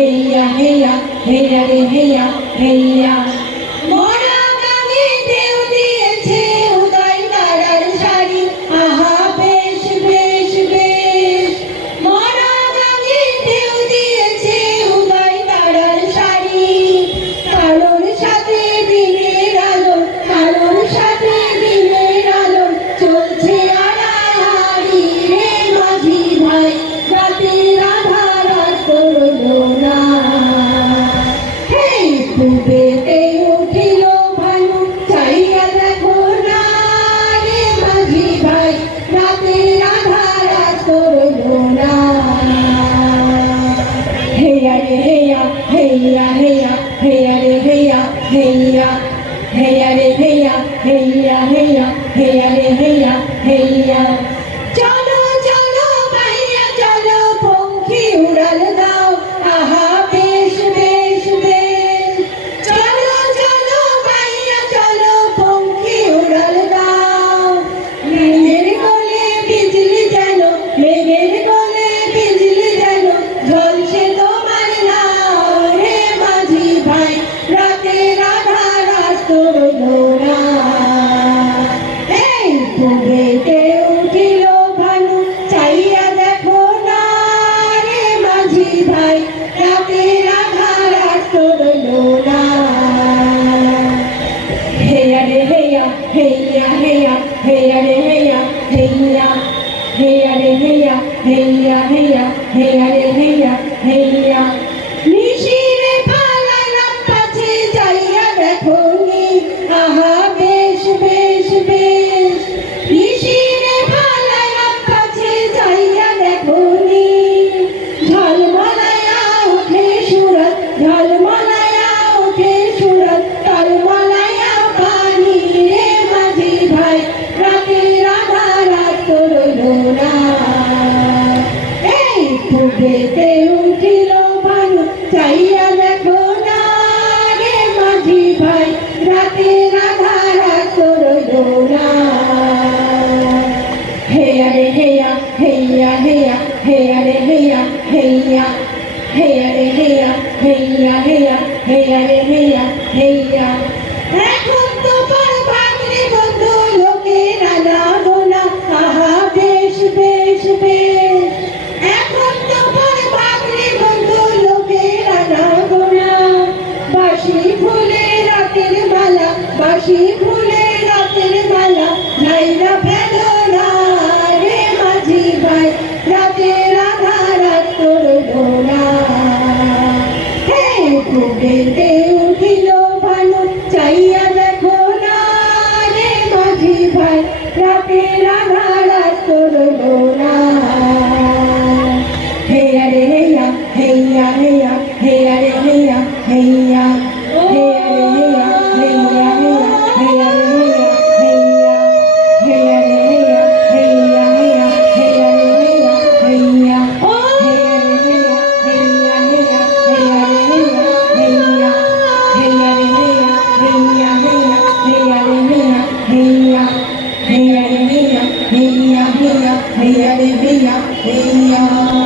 হেইয়া হেইয়া হেইয়া রে হেইয়া হেইয়া মরা গাঙে ঢেউ দিয়েছে উদয় তারার শাড়ি আহা বেশ বেশ বেশ মরা গাঙে ঢেউ দিয়েছে উদয় তারার শাড়ি কালোর সাথে দিনের আলো কালোর সাথে দিনের আলো চলছে আড়াআড়ি রে মাঝি ভাই রাতের আধার আর করলো না হেই ডুবেতে উঠিল ভানু চাইয়া দেখো না রে মাঝি ভাই রাতের আধার আর করলো না হেইয়া রে হেইয়া হেইয়া হেইয়া হেইয়া রে হেইয়া হেইয়া হেইয়া রে হেইয়া হেইয়া হেইয়া হেইয়া রে হেইয়া হেইয়া চলো চলো ভাইয়া চলো পঙ্খী উড়াল দাও আহা বেশ বেশ বেশ চলো চলো ভাইয়া চলো পঙ্খী উড়াল দাও মেঘের কোলে বিজলি যেন মেঘের কোলে বিজলি যেন ঝলসে তোমার নাও রে মাঝি ভাই রাতের আধার আর করলো না এই ডুবেতে উঠিল ভানু চাইয়া দেখো না রে মাঝি ভাই রাতের আধার আর করলো না হেইয়া রে হেইয়া হেইয়া হেইয়া হেইয়া রে হেইয়া হেইয়া হেইয়া রে হেইয়া হেইয়া হেইয়া হেইয়া রে হেইয়া হেইয়া নিশিরে পালালাম পাছে যাইয়া দেখো নি আহা বেশ বেশ বেশ নিশিরে পালালাম পাছে যাইয়া দেখো নি ঝলমলায়া ওঠে সুরত ঝলমলায়া ওঠে সুরত টলমলায়া পানি রে মাঝি ভাই রাতের আধার আর করলো না এই ডুবেতে উঠিল ভানু চাইয়া দেখো না রে মাঝি ভাই রাতের আধার আর করলো না হেইয়া রে হেইয়া হেইয়া হেইয়া হেইয়া রে হেইয়া হেইয়া হেইয়া রে হেইয়া হেইয়া হেইয়া হেইয়া রে হেইয়া হেইয়া এখন তো বরবাদ রে বন্ধু লোকের আনাগোনা আহা বেশ বেশ বেশ এখন তো বরবাদ রে বন্ধু লোকের আনাগোনা বাঁশি ফুলে রাতের মালা বাঁশি ফুলে রাতের মালা নাইরা ফেলো না রে মাঝি ভাই রাতের আধার আর করলো না হেই ডুবেতে উঠিল ভানু চাইয়া দেখো না রে মাঝি ভাই রাতের আধার আর করলো না হেইয়া রে হেইয়া হেইয়া হেইয়া হেইয়া রে হেইয়া হেইয়া হেইয়া রে হেইয়া হেইয়া হেইয়া হেইয়া রে হেইয়া হেইয়া হেইয়া রে হেইয়া হেইয়া হেইয়া হেইয়া রে হেইয়া হেইয়া ও হেইয়া রে হেইয়া হেইয়া হেইয়া হেইয়া রে হেইয়া হেইয়া হেইয়া রে হেইয়া হেইয়া হেইয়া হেইয়া রে হেইয়া হেইয়া হেইয়া রে হেইয়া হেইয়া হেইয়া হেইয়া রে হেইয়া হেইয়া